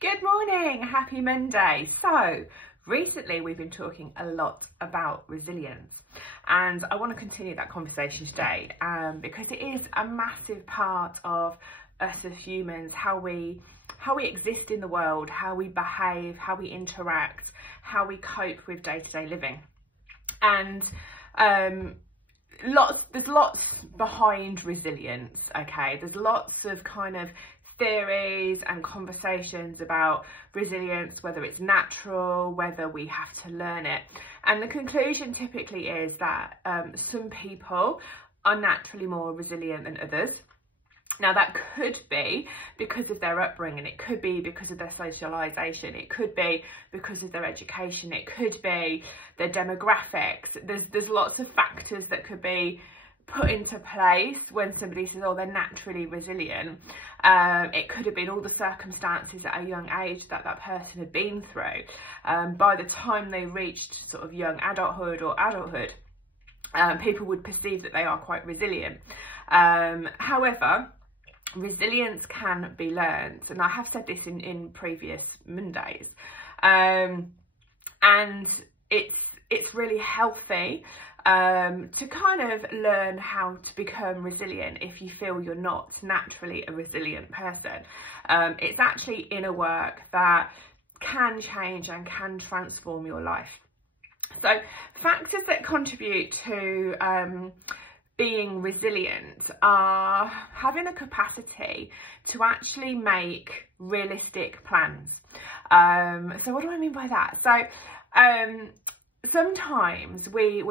Good morning, happy Monday. So recently we've been talking a lot about resilience, and I want to continue that conversation today because it is a massive part of us as humans, how we exist in the world, how we behave, how we interact, how we cope with day-to-day living. And there's lots behind resilience. Okay, there's lots of kind of theories and conversations about resilience, whether it's natural, whether we have to learn it. And the conclusion typically is that some people are naturally more resilient than others. Now that could be because of their upbringing, it could be because of their socialisation, it could be because of their education, it could be their demographics. There's lots of factors that could be put into place when somebody says, oh, they're naturally resilient. It could have been all the circumstances at a young age that that person had been through. By the time they reached sort of young adulthood or adulthood, people would perceive that they are quite resilient. However, resilience can be learned, and I have said this in previous Mondays, and it's really healthy to kind of learn how to become resilient if you feel you're not naturally a resilient person. It's actually inner work that can change and can transform your life. So factors that contribute to being resilient are having a capacity to actually make realistic plans. So what do I mean by that? So sometimes we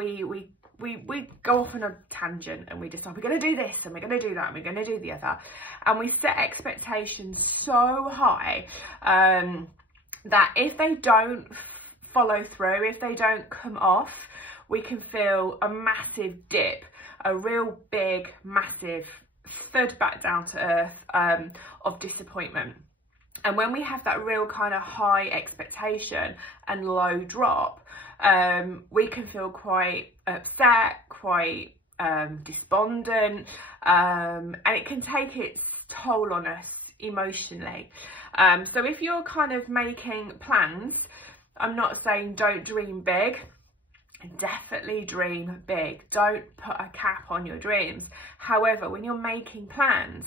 go off on a tangent and we decide we're going to do this and we're going to do that and we're going to do the other, and we set expectations so high that if they don't follow through, if they don't come off, we can feel a massive dip, a real big massive thud back down to earth of disappointment. And when we have that real kind of high expectation and low drop, we can feel quite upset, quite despondent, and it can take its toll on us emotionally. So if you're kind of making plans, I'm not saying don't dream big. Definitely dream big. Don't put a cap on your dreams. However, when you're making plans,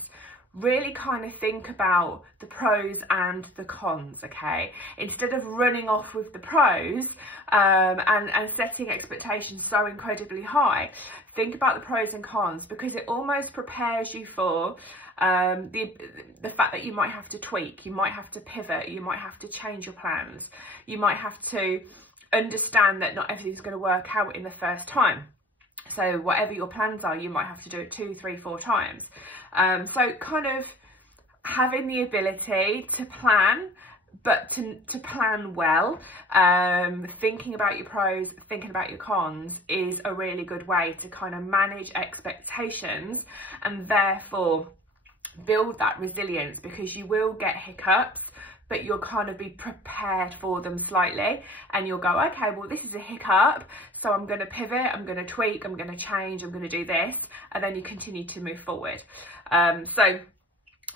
really kind of think about the pros and the cons, okay? Instead of running off with the pros and setting expectations so incredibly high, think about the pros and cons, because it almost prepares you for the fact that you might have to tweak, you might have to pivot, you might have to change your plans, you might have to understand that not everything's going to work out in the first time. So whatever your plans are, you might have to do it 2, 3, 4 times. So kind of having the ability to plan, but to plan well, thinking about your pros, thinking about your cons is a really good way to kind of manage expectations and therefore build that resilience, because you will get hiccups, but you'll kind of be prepared for them slightly, and you'll go, okay, well, this is a hiccup, so I'm going to pivot, I'm going to tweak, I'm going to change, I'm going to do this, and then you continue to move forward. So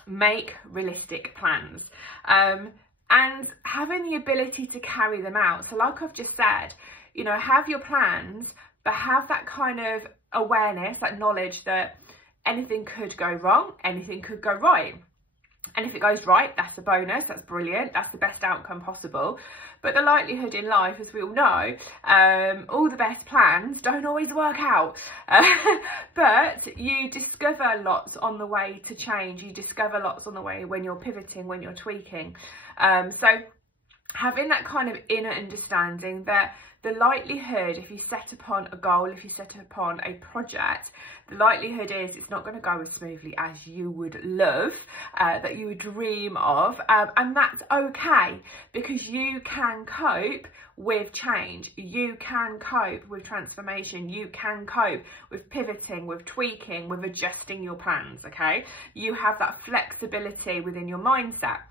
make realistic plans, and having the ability to carry them out. So like I've just said, you know, have your plans, but have that kind of awareness, that knowledge that anything could go wrong, anything could go right. And if it goes right, that's a bonus, that's brilliant, that's the best outcome possible. But the likelihood in life, as we all know, all the best plans don't always work out. But you discover lots on the way to change, you discover lots on the way when you're pivoting, when you're tweaking. So having that kind of inner understanding that the likelihood, if you set upon a goal, if you set upon a project, the likelihood is it's not going to go as smoothly as you would love, that you would dream of, and that's okay, because you can cope with change, you can cope with transformation, you can cope with pivoting, with tweaking, with adjusting your plans, okay? You have that flexibility within your mindset.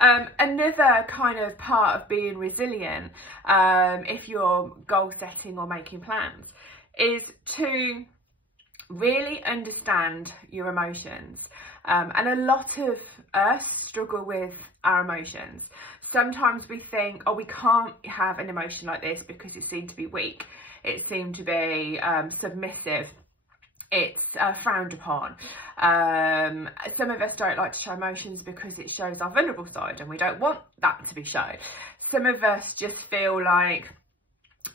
Another kind of part of being resilient, if you're goal setting or making plans, is to really understand your emotions. And a lot of us struggle with our emotions. Sometimes we think, oh, we can't have an emotion like this because it seemed to be weak. It seemed to be submissive. It's frowned upon. Some of us don't like to show emotions because it shows our vulnerable side, and we don't want that to be shown. Some of us just feel like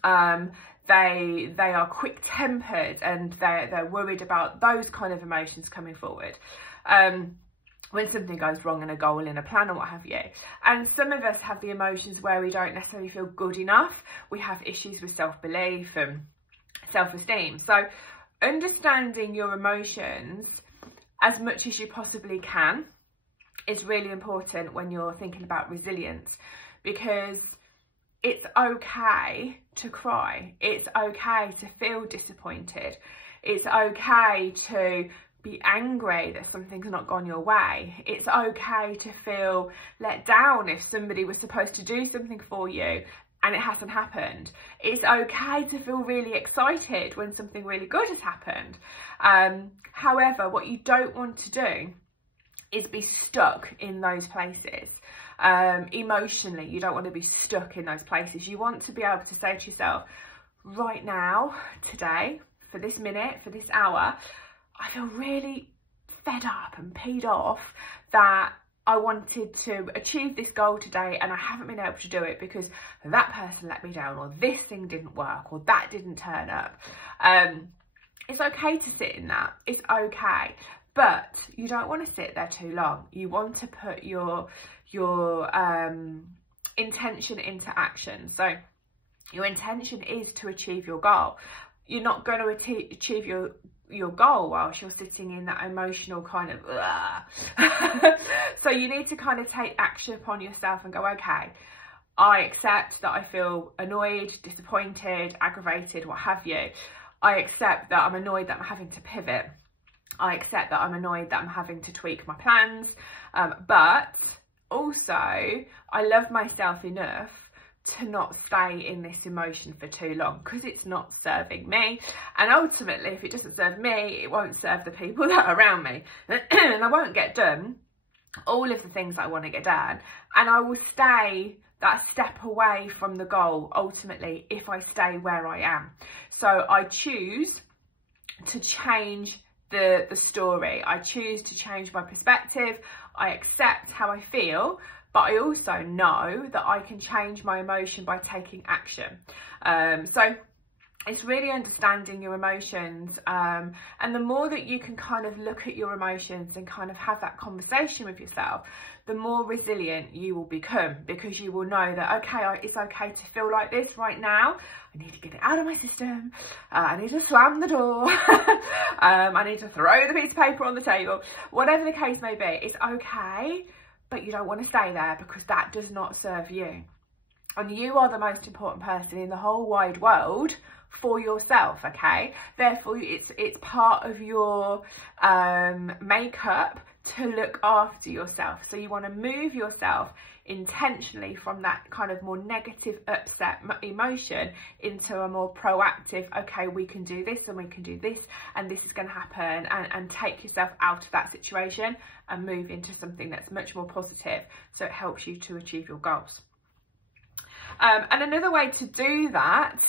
they are quick-tempered, and they're worried about those kind of emotions coming forward when something goes wrong in a goal, in a plan, or what have you. And some of us have the emotions where we don't necessarily feel good enough. We have issues with self-belief and self-esteem. So understanding your emotions as much as you possibly can is really important when you're thinking about resilience, because it's okay to cry. It's okay to feel disappointed. It's okay to be angry that something's not gone your way. It's okay to feel let down if somebody was supposed to do something for you and it hasn't happened. It's okay to feel really excited when something really good has happened. However, what you don't want to do is be stuck in those places. Emotionally, you don't want to be stuck in those places. You want to be able to say to yourself, right now, today, for this minute, for this hour, I feel really fed up and peed off that I wanted to achieve this goal today and I haven't been able to do it because that person let me down, or this thing didn't work, or that didn't turn up. It's okay to sit in that. It's okay. But you don't want to sit there too long. You want to put your intention into action. So your intention is to achieve your goal. You're not going to achieve your goal whilst you're sitting in that emotional kind of so you need to kind of take action upon yourself and go, okay, I accept that I feel annoyed, disappointed, aggravated, what have you. I accept that I'm annoyed that I'm having to pivot. I accept that I'm annoyed that I'm having to tweak my plans, but also I love myself enough to not stay in this emotion for too long, because it's not serving me, and ultimately if it doesn't serve me, it won't serve the people that are around me, and I won't get done all of the things I want to get done, and I will stay that step away from the goal ultimately if I stay where I am. So I choose to change the story. I choose to change my perspective. I accept how I feel, but I also know that I can change my emotion by taking action. So it's really understanding your emotions, and the more that you can kind of look at your emotions and kind of have that conversation with yourself, the more resilient you will become, because you will know that, okay, it's okay to feel like this right now. I need to get it out of my system. I need to slam the door. I need to throw the piece of paper on the table. Whatever the case may be, it's okay, but you don't want to stay there, because that does not serve you. And you are the most important person in the whole wide world for yourself, okay? Therefore, it's part of your makeup to look after yourself. So you want to move yourself intentionally from that kind of more negative, upset emotion into a more proactive, okay, we can do this and we can do this and this is going to happen, and take yourself out of that situation and move into something that's much more positive, so it helps you to achieve your goals. And another way to do that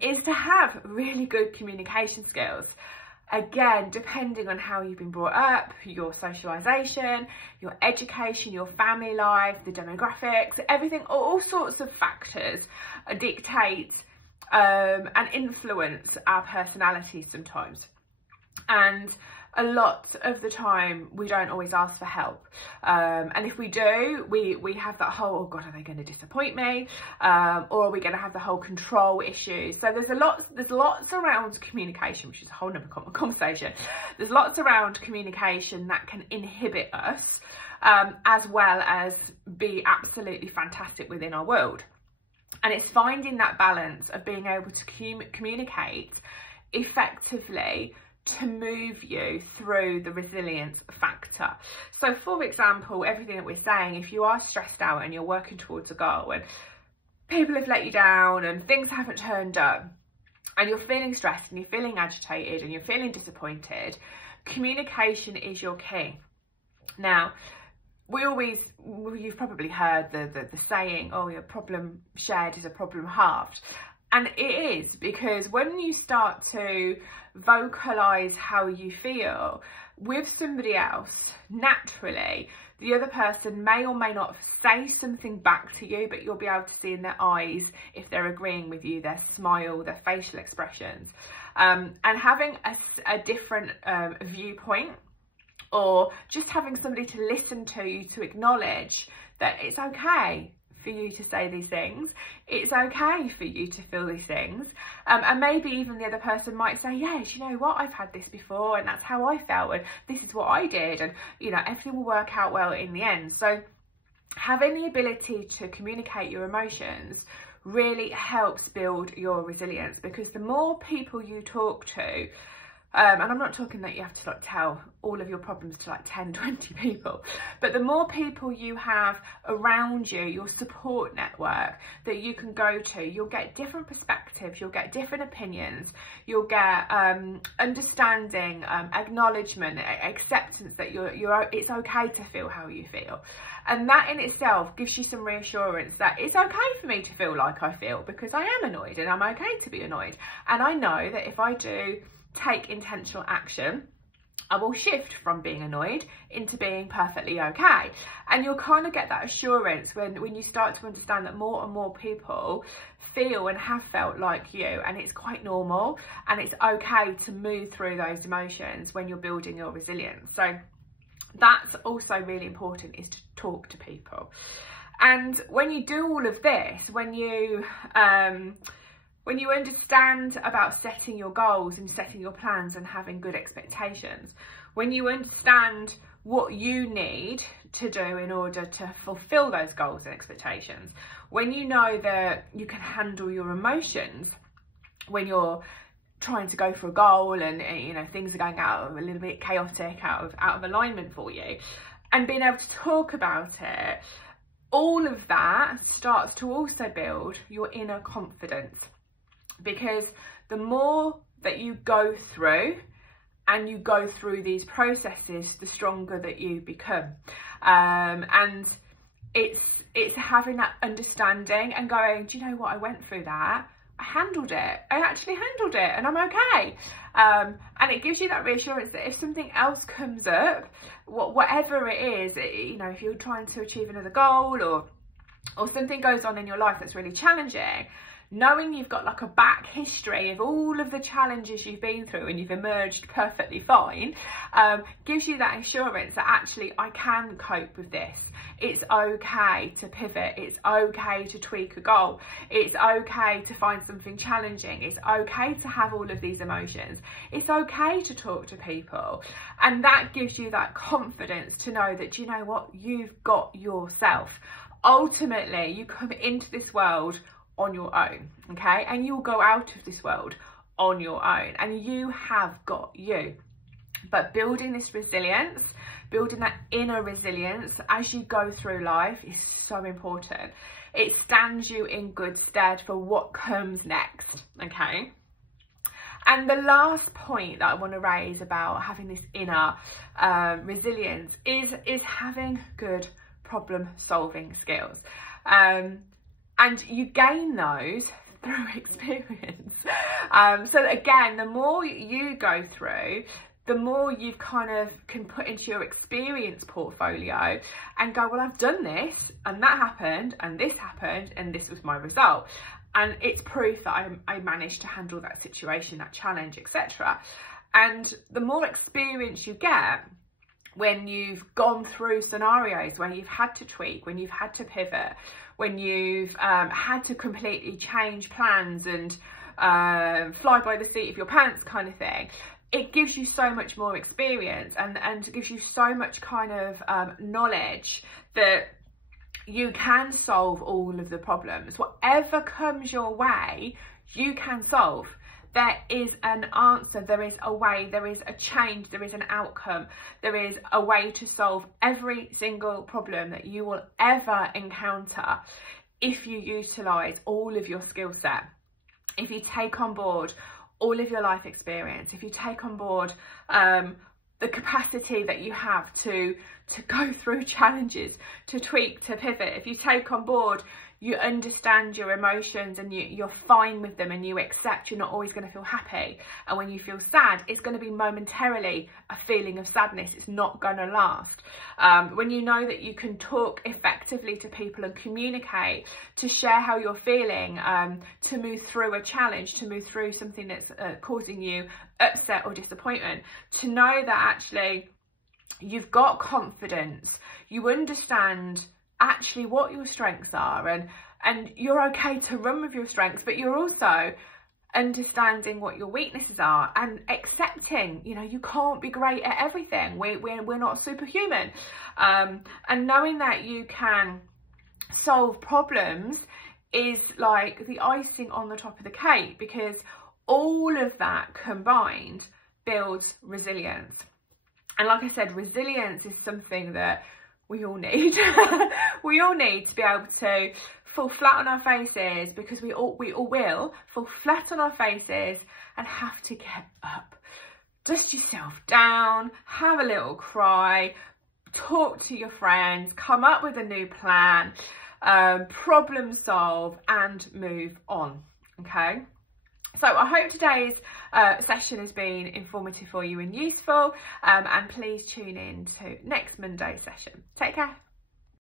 is to have really good communication skills. Again, depending on how you've been brought up, your socialisation, your education, your family life, the demographics, everything, all sorts of factors dictate and influence our personalities sometimes. And a lot of the time we don't always ask for help, and if we do, we have that whole, oh god, are they going to disappoint me, or are we going to have the whole control issue? So there's lots around communication, which is a whole nother conversation. There's lots around communication that can inhibit us, as well as be absolutely fantastic within our world. And it's finding that balance of being able to communicate effectively to move you through the resilience factor. So for example, everything that we're saying, if you are stressed out and you're working towards a goal and people have let you down and things haven't turned up, and you're feeling stressed and you're feeling agitated and you're feeling disappointed, communication is your key. Now, you've probably heard the saying, oh, your problem shared is a problem halved. And it is, because when you start to vocalize how you feel with somebody else, naturally, the other person may or may not say something back to you, but you'll be able to see in their eyes if they're agreeing with you, their smile, their facial expressions. And having a different viewpoint, or just having somebody to listen to you, to acknowledge that it's okay for you to say these things, it's okay for you to feel these things, and maybe even the other person might say, yes, you know what, I've had this before and that's how I felt and this is what I did, and you know, everything will work out well in the end. So having the ability to communicate your emotions really helps build your resilience, because the more people you talk to, and I'm not talking that you have to like tell all of your problems to like 10, 20 people, but the more people you have around you, your support network that you can go to, you'll get different perspectives, you'll get different opinions, you'll get understanding, acknowledgement, acceptance that it's okay to feel how you feel. And that in itself gives you some reassurance that it's okay for me to feel like I feel, because I am annoyed and I'm okay to be annoyed. And I know that if I do take intentional action, I will shift from being annoyed into being perfectly okay. And you'll kind of get that assurance when you start to understand that more and more people feel and have felt like you, and it's quite normal, and it's okay to move through those emotions when you're building your resilience. So that's also really important, is to talk to people. And when you do all of this, when you understand about setting your goals and setting your plans and having good expectations, when you understand what you need to do in order to fulfill those goals and expectations, when you know that you can handle your emotions when you're trying to go for a goal and you know things are going out a little bit chaotic, out of alignment for you, and being able to talk about it, all of that starts to also build your inner confidence. Because the more that you go through and you go through these processes, the stronger that you become. And it's having that understanding and going, do you know what, I went through that, I handled it, I actually handled it, and I'm okay. And it gives you that reassurance that if something else comes up, whatever it is, you know, if you're trying to achieve another goal, or something goes on in your life that's really challenging, knowing you've got like a back history of all of the challenges you've been through and you've emerged perfectly fine, gives you that assurance that actually I can cope with this. It's okay to pivot. It's okay to tweak a goal. It's okay to find something challenging. It's okay to have all of these emotions. It's okay to talk to people. And that gives you that confidence to know that, you know what, you've got yourself. Ultimately, you come into this world on your own, okay, and you'll go out of this world on your own, and you have got you. But building this resilience, building that inner resilience as you go through life is so important. It stands you in good stead for what comes next, okay. And the last point that I want to raise about having this inner resilience is having good problem solving skills. And you gain those through experience. So again, the more you go through, the more you kind of can put into your experience portfolio and go, well, I've done this and that happened and this was my result. And it's proof that I managed to handle that situation, that challenge, etc. And the more experience you get, when you've gone through scenarios where you've had to tweak, when you've had to pivot, when you've had to completely change plans and fly by the seat of your pants kind of thing, it gives you so much more experience and gives you so much kind of knowledge that you can solve all of the problems. Whatever comes your way, you can solve. There is an answer, there is a way, there is a change, there is an outcome, there is a way to solve every single problem that you will ever encounter if you utilise all of your skill set, if you take on board all of your life experience, if you take on board the capacity that you have to go through challenges, to tweak, to pivot. If you take on board, you understand your emotions and you're fine with them, and you accept you're not always going to feel happy. And when you feel sad, it's going to be momentarily a feeling of sadness. It's not going to last. When you know that you can talk effectively to people and communicate, to share how you're feeling, to move through a challenge, to move through something that's causing you upset or disappointment, to know that actually you've got confidence, you understand actually what your strengths are, and you're okay to run with your strengths, but you're also understanding what your weaknesses are and accepting, you know, you can't be great at everything. We're not superhuman. And knowing that you can solve problems is like the icing on the top of the cake, because all of that combined builds resilience. And like I said, resilience is something that we all need. We all need to be able to fall flat on our faces, because we all will fall flat on our faces and have to get up. Dust yourself down, have a little cry, talk to your friends, come up with a new plan, problem solve and move on, okay? So I hope today's session has been informative for you and useful, and please tune in to next Monday's session. Take care.